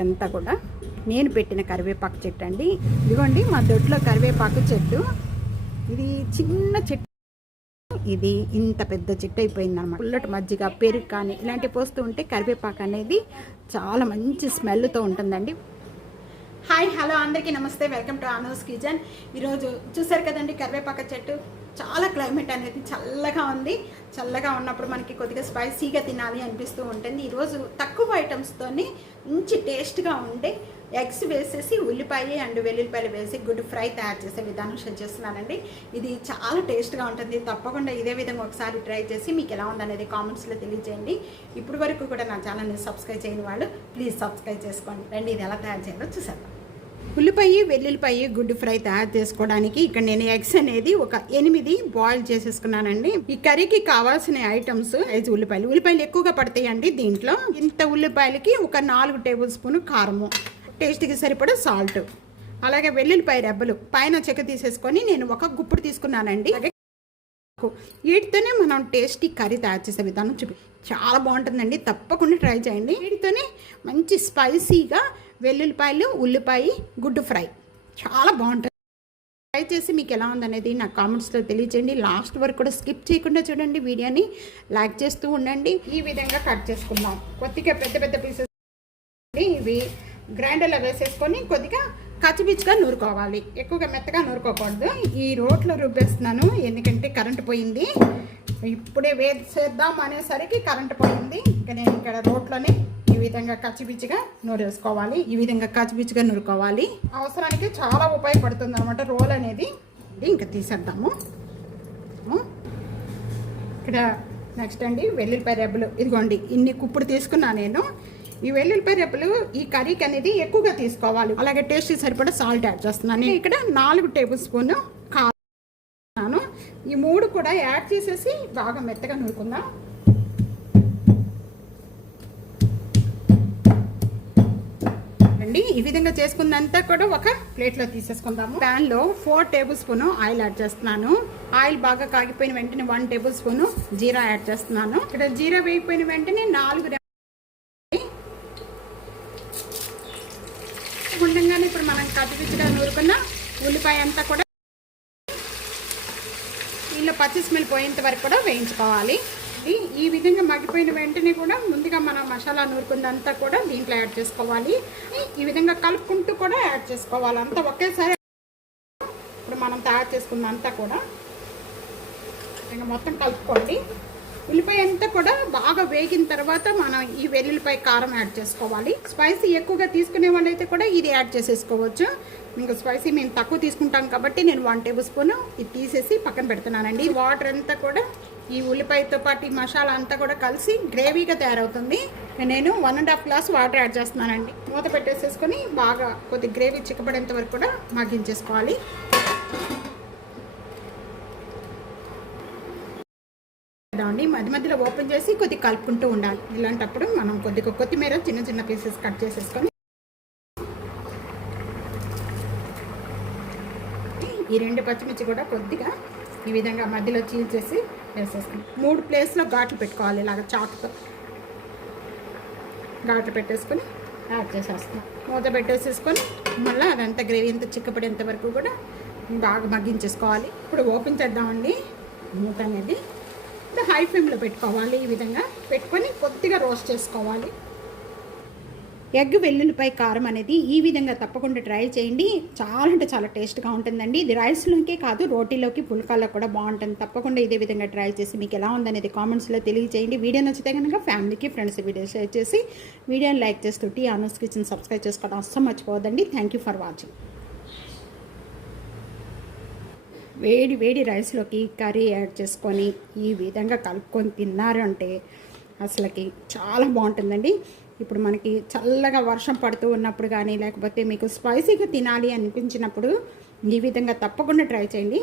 ఇదంతా కూడా నేను పెట్టిన కరివేపాకు చెట్టు అండి. ఇదిగోండి మా దొడ్లో కరివేపాకు చెట్టు. ఇది చిన్న చెట్టు. ఇది ఇంత పెద్ద చెట్టు అయిపోయింది అనమాట పుల్లటి మజ్జిగ పెరుగు కానీ ఇలాంటివి పోస్తూ ఉంటే కరివేపాకు అనేది చాలా మంచి స్మెల్తో ఉంటుందండి. హాయ్ హలో అందరికీ నమస్తే. Welcome to Anu's kitchen. ఈరోజు చూసారు కదండి కరివేపాక చెట్టు? చాలా క్లైమేట్ అనేది చల్లగా ఉంది. చల్లగా ఉన్నప్పుడు మనకి కొద్దిగా స్పైసీగా తినాలి అనిపిస్తూ ఉంటుంది. ఈరోజు తక్కువ ఐటమ్స్తోని మంచి టేస్ట్గా ఉండే ఎగ్స్ వేసేసి ఉల్లిపాయ అండ్ వెల్లుల్లిపాయలు వేసి గుడ్ ఫ్రై తయారు చేసే విధానం షేర్ చేస్తున్నానండి. ఇది చాలా టేస్ట్గా ఉంటుంది. తప్పకుండా ఇదే విధంగా ఒకసారి ట్రై చేసి మీకు ఎలా ఉందనేది కామెంట్స్లో తెలియజేయండి. ఇప్పటి వరకు కూడా నా ఛానల్ని సబ్స్క్రైబ్ చేయని వాళ్ళు ప్లీజ్ సబ్స్క్రైబ్ చేసుకోండి. రండి ఇది ఎలా తయారు చేయాలో చూసేద్దాం. ఉల్లిపాయ వెల్లుల్లిపాయ గుడ్డు ఫ్రై తయారు చేసుకోవడానికి ఇక్కడ నేను ఎగ్స్ అనేది ఒక ఎనిమిది బాయిల్ చేసేసుకున్నానండి. ఈ కర్రీకి కావాల్సిన ఐటమ్స్ ఐదు ఉల్లిపాయలు. ఉల్లిపాయలు ఎక్కువగా పడతాయండి దీంట్లో. ఇంత ఉల్లిపాయలకి ఒక నాలుగు టేబుల్ స్పూన్ కారము. టేస్ట్కి సరిపడా సాల్ట్. అలాగే వెల్లుల్లిపాయ రెబ్బలు. పైన చెక్క తీసేసుకొని నేను ఒక గుప్పుడు తీసుకున్నానండి. వీటితోనే మనం టేస్టీ కర్రీ తయారు చేసే విధానం చూపి చాలా బాగుంటుందండి. తప్పకుండా ట్రై చేయండి. వీటితోనే మంచి స్పైసీగా వెల్లుల్లిపాయలు ఉల్లిపాయ గుడ్డు ఫ్రై. చాలా బాగుంటుంది. ట్రై చేసి మీకు ఎలా ఉందనేది నా కామెంట్స్లో తెలియచేయండి. లాస్ట్ వరకు కూడా స్కిప్ చేయకుండా చూడండి వీడియోని. లైక్ చేస్తూ ఉండండి. ఈ విధంగా కట్ చేసుకుందాం. కొద్దిగా పెద్ద పెద్ద పీసెస్ ఇవి గ్రైండర్లో వేసేసుకొని కొద్దిగా కచ్చిపిచ్చిగా నూరుకోవాలి. ఎక్కువగా మెత్తగా నూరుకోకూడదు. ఈ రోట్లో రుబ్బేస్తున్నాను. ఎందుకంటే కరెంట్ పోయింది. ఇప్పుడే వేసేద్దాం అనేసరికి కరెంట్ పోయింది. ఇంకా నేను విధంగా కచ్చిపిచ్చిగా నూరేసుకోవాలి. ఈ విధంగా కచ్చిపిచ్చిగా నూరుకోవాలి. అవసరానికి చాలా ఉపయోగపడుతుంది అనమాట రోల్ అనేది. ఇంకా తీసేద్దాము. ఇక్కడ నెక్స్ట్ అండి వెల్లుల్లిపాయ రెబ్బలు. ఇదిగోండి ఇన్ని కుప్పుడు తీసుకున్నా నేను. ఈ వెల్లుల్లిపాయ రెబ్బలు ఈ కర్రీకి అనేది ఎక్కువగా తీసుకోవాలి. అలాగే టేస్ట్ సరిపడా సాల్ట్ యాడ్ చేస్తున్నాను. నేను ఇక్కడ నాలుగు టేబుల్ స్పూన్ కాను ఈ మూడు కూడా యాడ్ చేసేసి బాగా మెత్తగా నూరుకుందాం. చేసుకోవాలండి ఈ విధంగా చేసుకుందంతా కూడా ఒక ప్లేట్లో తీసేసుకుందాము. Pan four table spoon oil add చేస్తున్నాను. ఆయిల్ బాగా కాగిపోయిన వెంటనే one table spoon jeera add చేస్తున్నాను. ఇక్కడ జీరా వేగిపోయిన వెంటనే నాలుగు ఉండగానే ఇప్పుడు మనం కత్తిపించగా నూరుకున్న ఉల్లిపాయ అంతా కూడా దీనిలో పచ్చి స్మెల్ పోయేంత వరకు కూడా వేయించుకోవాలి. ఈ- ఈ విధంగా మగ్గిపోయిన వెంటనే కూడా ముందుగా మనం మసాలా నూరుకుందంతా కూడా దీంట్లో యాడ్ చేసుకోవాలి. ఈ- విధంగా కలుపుకుంటూ కూడా యాడ్ చేసుకోవాలి. అంతా ఒకేసారి ఇప్పుడు మనం తయారు చేసుకున్నంతా కూడా ఇంకా మొత్తం కలుపుకోండి. ఉల్లిపాయ అంతా కూడా బాగా వేగిన తర్వాత మనం ఈ వెల్లుల్లిపాయ కారం యాడ్ చేసుకోవాలి. స్పైసీ ఎక్కువగా తీసుకునే వాళ్ళైతే కూడా ఇది యాడ్ చేసేసుకోవచ్చు. ఇంకా స్పైసీ మేము తక్కువ తీసుకుంటాం కాబట్టి నేను వన్ టేబుల్ స్పూన్ ఇది తీసేసి పక్కన పెడుతున్నానండి. వాటర్ అంతా కూడా ఈ ఉల్లిపాయతో పాటు ఈ మసాలా అంతా కూడా కలిసి గ్రేవీగా తయారవుతుంది. నేను one and half glass water add చేస్తున్నానండి. మూత పెట్టేసేసుకొని బాగా కొద్ది గ్రేవీ చిక్కబడేంత వరకు కూడా మగ్గించేసుకోవాలి. అండి మధ్య మధ్యలో ఓపెన్ చేసి కొద్ది కలుపుకుంటూ ఉండాలి. ఇలాంటప్పుడు మనం కొద్దిగా కొత్తిమీర చిన్న చిన్న పీసెస్ కట్ చేసేసుకొని ఈ రెండు పచ్చిమిర్చి కూడా కొద్దిగా ఈ విధంగా మధ్యలో చీల్చేసి వేసేస్తాం మూడు ప్లేస్లో ఘాట్లు పెట్టుకోవాలి ఇలాగ చాకుతో ఘాట్లు పెట్టేసుకొని యాడ్ చేసేస్తాం మూత పెట్టేసేసుకొని మళ్ళీ అదంతా గ్రేవీ ఎంత చిక్కపడేంత వరకు కూడా బాగా మగ్గించేసుకోవాలి. ఇప్పుడు ఓపెన్ చేద్దామండి. మూత అనేది. హై ఫ్లేమ్లో పెట్టుకోవాలి ఈ విధంగా. పెట్టుకొని కొద్దిగా రోస్ట్ చేసుకోవాలి. ఎగ్ వెల్లుల్లిపాయ కారం అనేది ఈ విధంగా తప్పకుండా ట్రై చేయండి. చాలా అంటే చాలా టేస్ట్గా ఉంటుందండి. ఇది రైస్లోకే కాదు రోటీలోకి పుల్కాల్లో కూడా బాగుంటుంది. తప్పకుండా ఇదే విధంగా ట్రై చేసి మీకు ఎలా ఉందనేది కామెంట్స్లో తెలియజేయండి. వీడియో నచ్చితే కనుక ఫ్యామిలీకి ఫ్రెండ్స్ వీడియో షేర్ చేసి వీడియోని లైక్ చేస్తూ టీ అనూస్ కిచెన్ సబ్స్క్రైబ్ చేసుకోవడం అస్సలు మర్చిపోవద్దండి. Thank you for watching. వేడి వేడి రైస్లోకి కర్రీ యాడ్ చేసుకొని ఈ విధంగా కలుపుకొని తిన్నారంటే అసలుకి చాలా బాగుంటుందండి. ఇప్పుడు మనకి చల్లగా వర్షం పడుతూ ఉన్నప్పుడు కానీ లేకపోతే మీకు స్పైసీగా తినాలి అనిపించినప్పుడు ఈ విధంగా తప్పకుండా ట్రై చేయండి.